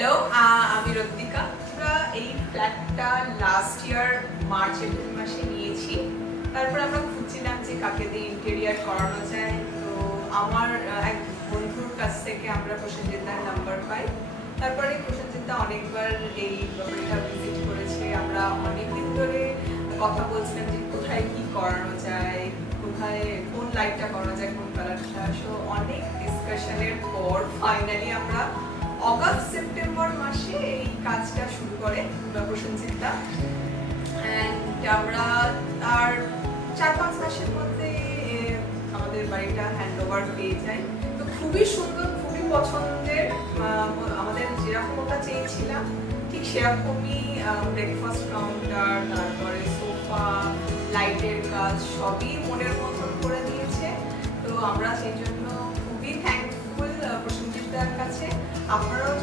Hello, আমি রত্বিকা। আমরা এই ফ্ল্যাটটা লাস্ট ইয়ার মার্চ এপ্রিল মাসে নিয়েছি। তারপর আমরা খুঁজছিলাম যে কাকে দিয়ে ইন্টেরিয়ার করানো যায়। তো আমার এক বন্ধুর কাছ থেকে আমরা প্রসেনজিৎদার নাম্বার পাই। তারপরে প্রসেনজিৎদা অনেকবার এই প্রপার্টিটা ভিজিট করেছে। আমরা অনেকদিন ধরে কথা বলছিলাম যে কোথায় কি করানো যায়, কোথায় কোন লাইটটা করানো যায়, কোন কালারটা। সো অনেক ডিসকাশনের পর ফাইনালি আমরা অগাস্ট সেপ্টেম্বর মাসে এই কাজটা শুরু করে প্রসেনজিৎদা। অ্যান্ড আমরা তার 4-5 মাসের মধ্যে আমাদের বাড়িটা হ্যান্ড ওভার পেয়ে যাই। তো খুবই সুন্দর, খুবই পছন্দের, আমাদের যেরকম ওটা চেয়েছিলাম ঠিক সেরকমই। ব্রেকফাস্ট কাউন্টার, তারপরে সোফা, লাইটের কাজ সবই মনের মতন করে দিয়েছে। তো আমরা সেই জন্য খুবই থ্যাঙ্কফুল প্রসেনজিৎদার কাছে। আপনারাও